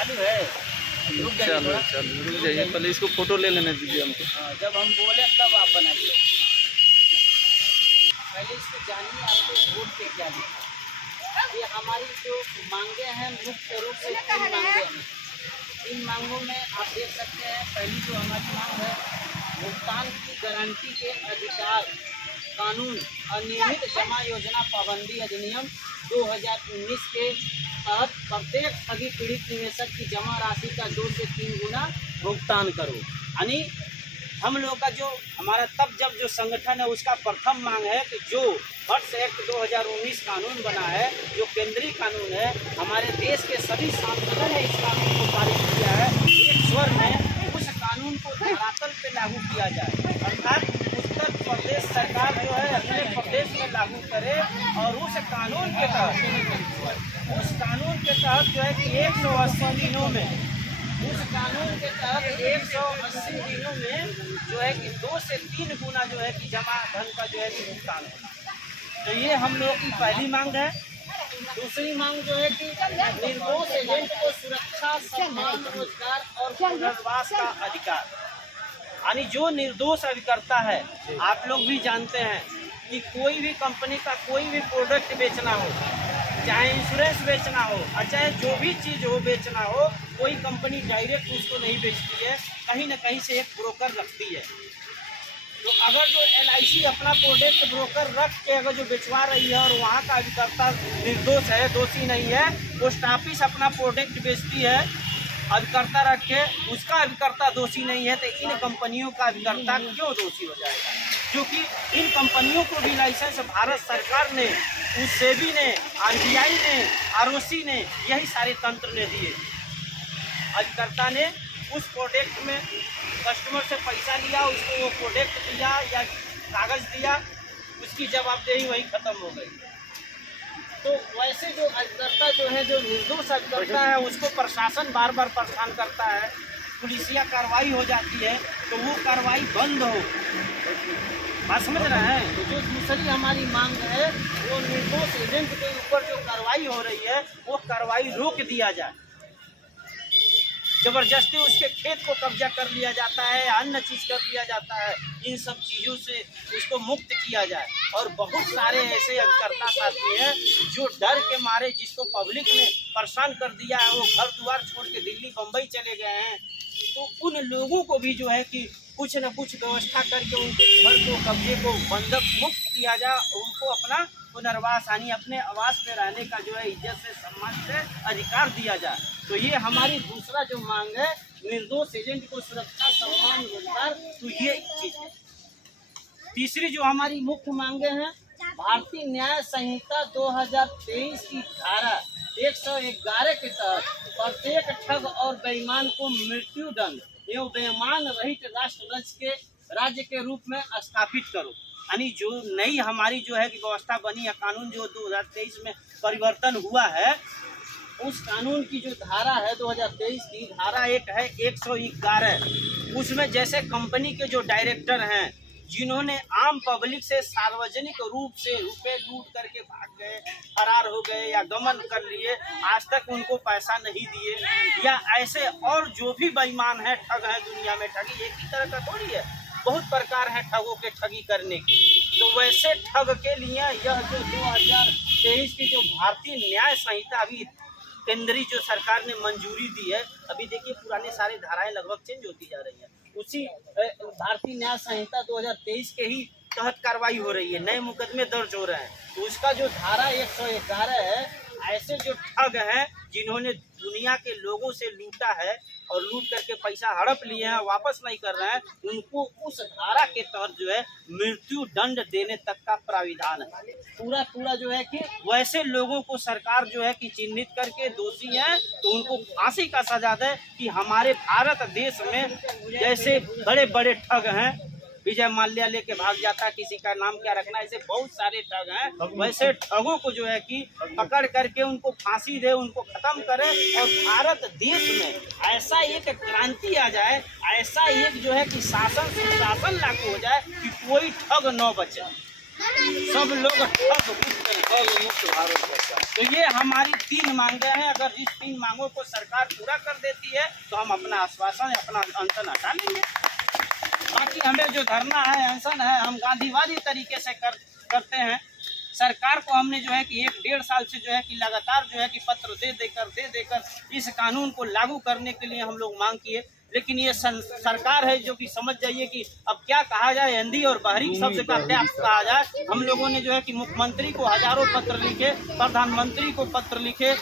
चालू है, रुक जाइए चलो थोड़ा। चलो रुक जाइए, पहले इसको फोटो ले लेने दीजिए हमको। हाँ, जब हम बोले तब आप बनाइए। पहले इसको जानिए आपको बोर्ड पे क्या लिखा है। ये हमारी जो मांगे हैं मुख्य रूप से 3 मांगे हैं। इन मांगों में आप देख सकते हैं, पहली जो हमारी मांग है भुगतान की गारंटी के अधिकार कानून अनियमित जमा योजना पाबंदी अधिनियम 2019 के तहत प्रत्येक ठगी पीड़ित निवेशक की जमा राशि का 2 से 3 गुना भुगतान करो। यानी हम लोग का जो हमारा तब जब जो संगठन है उसका प्रथम मांग है कि जो हट्स एक्ट 2019 कानून बना है, जो केंद्रीय कानून है, हमारे देश के सभी सांसदों ने इस कानून को पारित किया है, एक स्वर में उस कानून को धरातल पे लागू किया जाए। अर्थात उत्तर प्रदेश सरकार जो है अपने प्रदेश में लागू करे और उस कानून के तहत जो है कि 180 दिनों में उस कानून के तहत 180 दिनों में जो है कि 2 से 3 गुना जो है कि जमा धन का जो है कि भुगतान होना। तो ये हम लोग की पहली मांग है। दूसरी मांग जो है कि निर्दोष एजेंट को सुरक्षा, सम्मान, रोजगार और पुनर्वास का अधिकार। यानी जो निर्दोष अभिकर्ता है, आप लोग भी जानते हैं कि कोई भी कंपनी का कोई भी प्रोडक्ट बेचना हो, चाहे इंश्योरेंस बेचना हो और चाहे जो भी चीज़ हो बेचना हो, कोई कंपनी डायरेक्ट उसको नहीं बेचती है, कहीं ना कहीं से एक ब्रोकर रखती है। तो अगर जो LIC अपना प्रोडक्ट ब्रोकर रख के अगर जो बेचवा रही है और वहाँ का अभिकर्ता निर्दोष है, दोषी नहीं है, पोस्ट ऑफिस अपना प्रोडक्ट बेचती है अभिकर्ता रख के, उसका अभिकर्ता दोषी नहीं है, तो इन कंपनियों का अभिकर्ता क्यों दोषी हो जाएगा? क्योंकि इन कंपनियों को भी लाइसेंस भारत सरकार ने, उस सेबी ने, RBI ने, ROC ने, यही सारे तंत्र ने दिए। अभिकर्ता ने उस प्रोडक्ट में कस्टमर से पैसा लिया, उसको वो प्रोडक्ट दिया या कागज दिया, उसकी जवाबदेही वही खत्म हो गई। तो वैसे जो अभिकर्ता जो है, जो निर्दोष अभिकर्ता है, उसको प्रशासन बार बार परेशान करता है, पुलिसिया कार्रवाई हो जाती है, तो वो कार्रवाई बंद हो। बात समझ रहे हैं? तो जो दूसरी हमारी मांग है वो निर्दोष एजेंट के ऊपर जो कार्रवाई हो रही है वो कार्रवाई रोक दिया जाए। जबरदस्ती उसके खेत को कब्जा कर लिया जाता है, अन्य चीज़ कर लिया जाता है, इन सब चीज़ों से उसको मुक्त किया जाए। और बहुत सारे ऐसे अभिकर्ता साथी हैं जो डर के मारे, जिसको पब्लिक ने परेशान कर दिया है, वो घर द्वार छोड़ के दिल्ली बम्बई चले गए हैं। तो उन लोगों को भी जो है कि कुछ न कुछ व्यवस्था करके उनके घर को, कब्जे को बंधक मुक्त किया जाए, उनको अपना पुनर्वास यानी अपने आवास में रहने का जो है इज्जत से, सम्मान से अधिकार दिया जाए। तो ये हमारी दूसरा जो मांग है, निर्दोष एजेंट को सुरक्षा, सम्मान, रोजगार, तो ये चीज है। तीसरी जो हमारी मुख्य मांगे हैं, भारतीय न्याय संहिता 2023 की धारा 111 के तहत प्रत्येक ठग और बेईमान को मृत्यु दंड एवं बेईमान रहित राष्ट्र राज्य के रूप में स्थापित करो। यानी जो नई हमारी जो है कि व्यवस्था बनी है, कानून जो 2023 में परिवर्तन हुआ है, उस कानून की जो धारा है 2023 की धारा एक है 111, उसमें जैसे कंपनी के जो डायरेक्टर हैं, जिन्होंने आम पब्लिक से सार्वजनिक रूप से रुपए लूट करके भाग गए, फरार हो गए या गमन कर लिए, आज तक उनको पैसा नहीं दिए, या ऐसे और जो भी बेईमान है, ठग है दुनिया में, ठगी एक ही तरह का थोड़ी है, बहुत प्रकार है ठगों के ठगी करने के। तो वैसे ठग के लिए यह जो 2023 की जो भारतीय न्याय संहिता अभी केंद्रीय जो सरकार ने मंजूरी दी है, अभी देखिए पुराने सारे धाराएं लगभग चेंज होती जा रही है, उसी भारतीय न्याय संहिता 2023 के ही तहत कार्रवाई हो रही है, नए मुकदमे दर्ज हो रहे हैं। तो उसका जो धारा 111 है, ऐसे जो ठग हैं जिन्होंने दुनिया के लोगों से लूटा है और लूट करके पैसा हड़प लिए हैं, वापस नहीं कर रहे हैं, उनको उस धारा के तहत जो है मृत्यु दंड देने तक का प्राविधान है। पूरा जो है कि वैसे लोगों को सरकार जो है कि चिन्हित करके दोषी हैं तो उनको फांसी का सजा दे, कि हमारे भारत देश में जैसे बड़े बड़े ठग हैं, विजय माल्या लेके भाग जाता है, किसी का नाम क्या रखना, ऐसे बहुत सारे ठग हैं, वैसे ठगों को जो है कि पकड़ करके उनको फांसी दे, उनको खत्म करे और भारत देश में ऐसा एक क्रांति आ जाए, ऐसा एक जो है कि शासन सुशासन लागू हो जाए कि कोई ठग न बचे, सब लोग ठग मुक्त करें। तो ये हमारी 3 मांगे हैं। अगर इस 3 मांगों को सरकार पूरा कर देती है तो हम अपना आश्वासन, अपना अनशन हटा लेंगे। बाकी हमें जो धरना है, अनशन है, हम गांधीवादी तरीके से करते हैं। सरकार को हमने जो है कि 1-1.5 साल से जो है कि लगातार जो है कि पत्र दे देकर इस कानून को लागू करने के लिए हम लोग मांग किए, लेकिन ये सरकार है जो कि समझ जाइए कि अब क्या कहा जाए, हिंदी और बाहरी शब्द का क्या कहा जाए। हम लोगों ने जो है कि मुख्यमंत्री को हजारों पत्र लिखे, प्रधानमंत्री को पत्र लिखे,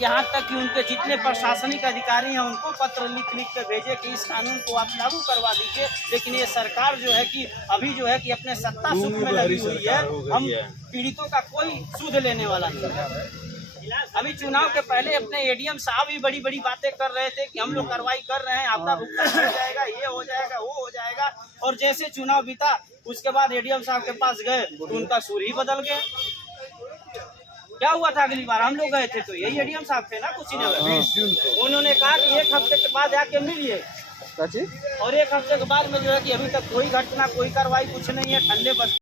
यहाँ तक कि उनके जितने प्रशासनिक अधिकारी हैं उनको पत्र लिख के भेजे कि इस कानून को आप लागू करवा दीजिए। लेकिन ये सरकार जो है कि अभी जो है कि अपने सत्ता सुख में लगी हुई है। हम पीड़ितों का कोई सूद लेने वाला नहीं है। अभी चुनाव के पहले अपने एडीएम साहब भी बड़ी बड़ी बातें कर रहे थे कि हम लोग कार्रवाई कर रहे हैं, आपका भुगतान हो जाएगा, ये हो जाएगा, वो हो जाएगा। और जैसे चुनाव बीता उसके बाद एडीएम साहब के पास गए तो उनका सुर ही बदल गया। क्या हुआ था अगली बार हम लोग गए थे तो यही एडीएम साहब थे ना कुशीनगर। उन्होंने कहा कि 1 हफ्ते के बाद आके मिलिए, और 1 हफ्ते के बाद में जो है कि अभी तक कोई घटना, कोई कार्रवाई कुछ नहीं है। ठंडे बस